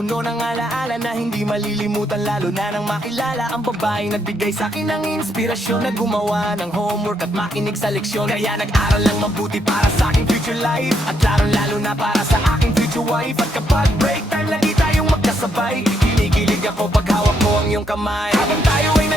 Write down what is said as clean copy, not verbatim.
puno ng alaala na hindi malilimutan, lalo na nang makilala ang babaeng nagbigay sa akin ng inspirasyon, na gumawa ng homework at makinig sa leksyon. Kaya nag-aral lang mabuti para sa aking future life, at lalo na para sa aking future wife. At kapag break time, lagi tayong magkasabay, kinikilig ako pag hawak ko ang iyong kamay, habang tayo ay